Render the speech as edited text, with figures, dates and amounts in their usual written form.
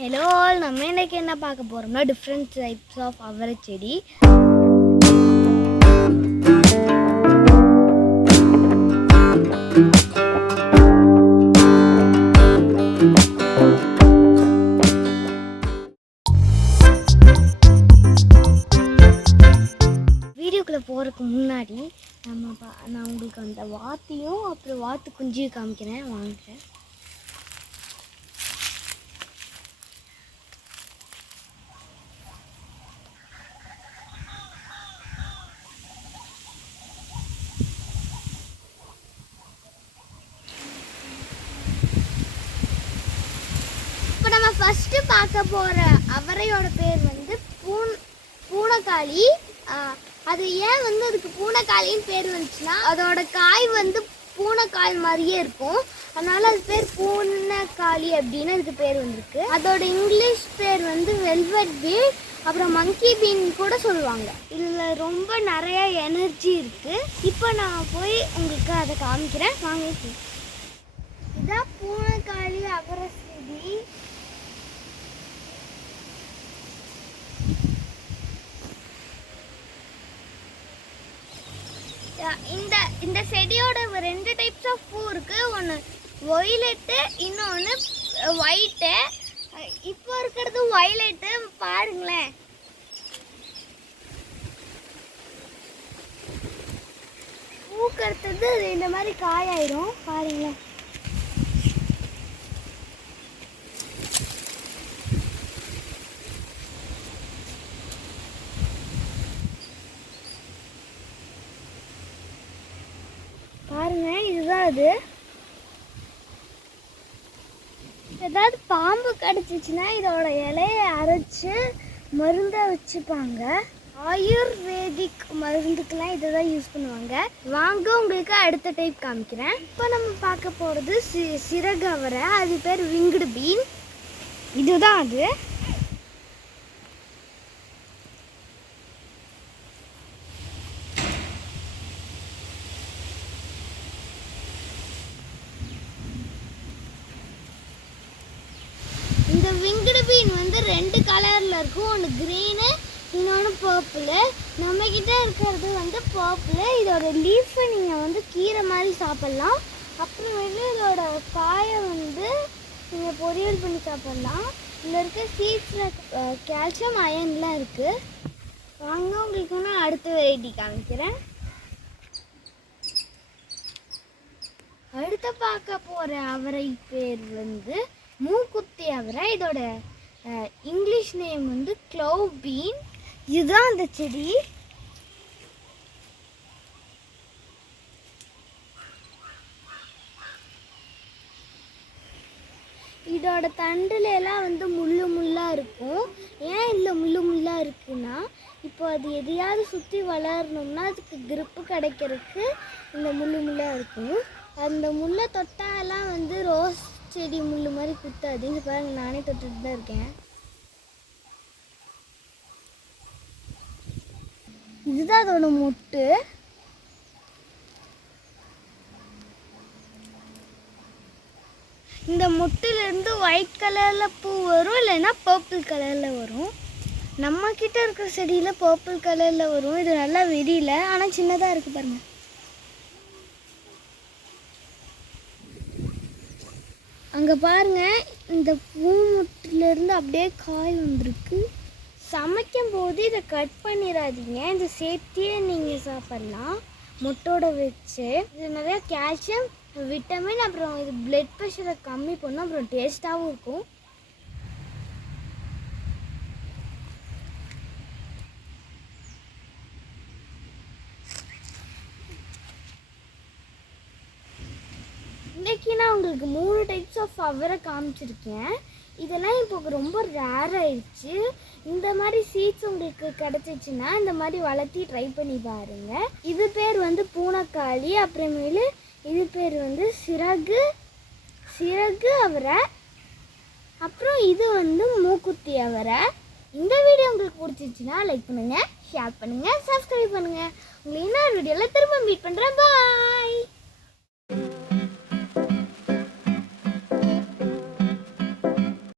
Hello all, நம்ம இன்றைக்கி என்ன பார்க்க போகிறோம்னா டிஃப்ரெண்ட் டைப்ஸ் ஆஃப் அவரை செடி. வீடியோக்குள்ளே போகிறதுக்கு முன்னாடி நான் உங்களுக்கு அந்த வாத்தையும் அப்புறம் வாத்து குஞ்சியும் காமிக்கிறேன், வாங்க. இப்போ நம்ம ஃபஸ்ட்டு பார்க்க போகிற அவரையோட பேர் வந்து பூனைக்காளி. அது ஏன் வந்து அதுக்கு பூனைக்காளின்னு பேர் வந்துச்சுன்னா, அதோட காய் வந்து பூனைக்காய் மாதிரியே இருக்கும், அதனால அது பேர் பூனைக்காளி அப்படின்னு அதுக்கு பேர் வந்திருக்கு. அதோட இங்கிலீஷ் பேர் வந்து வெல்வெட் பீட், அப்புறம் மங்கி பீன் கூட சொல்லுவாங்க. இதில் ரொம்ப நிறைய எனர்ஜி இருக்குது. இப்போ நான் போய் உங்களுக்கு அதை காமிக்கிறேன், வாங்க. இதான் பூனைக்காளி அவரை செடி. இந்த செடியோட ரெண்டு டைப்ஸ் ஆஃப் பூ இருக்குது. ஒன்று ஒய்லெட்டு, இன்னொன்று ஒயிட்டு. இப்போ இருக்கிறது ஒய்லெட்டு, பாருங்களேன். பூக்கிறது இந்த மாதிரி காயாயிரும், பாருங்களேன். பாருங்க, இதுதான் அது. ஏதாவது பாம்பு கடிச்சிச்சுன்னா இதோட இலையை அரைச்சு மருந்தை வச்சுப்பாங்க. ஆயுர்வேதிக் மருந்துக்கெல்லாம் இதை தான் யூஸ் பண்ணுவாங்க. வாங்க, உங்களுக்கு அடுத்த டைப் காமிக்கிறேன். இப்போ நம்ம பார்க்க போகிறது சிறகு அவரை, அது பேர் விங்டு பீன். இதுதான் அது. இந்த விங்டு பீன் வந்து ரெண்டு கலரில் இருக்கும், ஒன்று க்ரீனு, இன்னொன்று பர்பிளு. நம்மக்கிட்ட இருக்கிறது வந்து பர்பிளு. இதோட லீஃபை நீங்கள் வந்து கீரை மாதிரி சாப்பிட்லாம். அப்புறமேட்டு இதோட காயை வந்து நீங்கள் பொரியல் பண்ணி சாப்பிட்லாம். இதில் இருக்க சீட்ஸில் கால்சியம் அயன்லாம் இருக்குது. வாங்க, உங்களுக்கு நான் அடுத்த வெரைட்டி காமிக்கிறேன். அடுத்து பார்க்க போகிற அவரை பேர் வந்து மூக்குத்தி அவரை. இதோட இங்கிலீஷ் நேம் வந்து க்ளோவ் பீன். இதுதான் அந்த செடி. இதோட தண்டுல எல்லாம் வந்து முள்ளாக இருக்கும். ஏன் இல்லை முள்ளாக இருக்குன்னா, இப்போ அது எதையாவது சுற்றி வளரணும்னா அதுக்கு கிரிப்பு கிடைக்கிறதுக்கு இந்த முள்ளாக இருக்கும். அந்த முள்ளை தொட்டாலாம் வந்து ரோஸ் செடி முள் மாதிரி குத்தாது. இங்கே பாருங்க, நானே தொட்டுட்டு தான் இருக்கேன். இதுதான் அதோட மொட்டு. இந்த மொட்டுலேருந்து ஒயிட் கலரில் பூ வரும், இல்லைன்னா பர்பிள் கலரில் வரும். நம்மக்கிட்ட இருக்கிற செடியில் பர்பிள் கலரில் வரும். இது நல்லா விரியல, ஆனால் சின்னதாக இருக்குது பாருங்கள். அங்கே பாருங்கள், இந்த பூ முட்டிலேருந்து அப்படியே காய் வந்திருக்கு. சமைக்கும் போது இதை கட் பண்ணிடாதீங்க, இந்த சேர்த்தியே நீங்கள் சாப்பிட்லாம் முட்டோட வச்சு. இது நிறையா கால்சியம், விட்டமின், அப்புறம் இது பிளட் ப்ரெஷரை கம்மி பண்ணும், அப்புறம் டேஸ்ட்டாகவும் இருக்கும். இன்றைக்கி நான் உங்களுக்கு 3 டைப்ஸ் ஆஃப் அவரை காமிச்சிருக்கேன். இதெல்லாம் இப்போ ரொம்ப ரேர் ஆயிடுச்சு. இந்த மாதிரி சீட்ஸ் உங்களுக்கு கிடச்சிச்சின்னா இந்த மாதிரி வளர்த்தி ட்ரை பண்ணி பாருங்கள். இது பேர் வந்து பூனைக்காளி. அப்புறமேலு இது பேர் வந்து சிறகு அவரை. அப்புறம் இது வந்து மூக்குத்தி அவரை. இந்த வீடியோ உங்களுக்கு பிடிச்சிச்சின்னா லைக் பண்ணுங்கள், ஷேர் பண்ணுங்கள், சப்ஸ்கிரைப் பண்ணுங்கள். உங்களை இன்னொரு வீடியோவில் திரும்ப மீட் பண்ணுறேன். பாய்.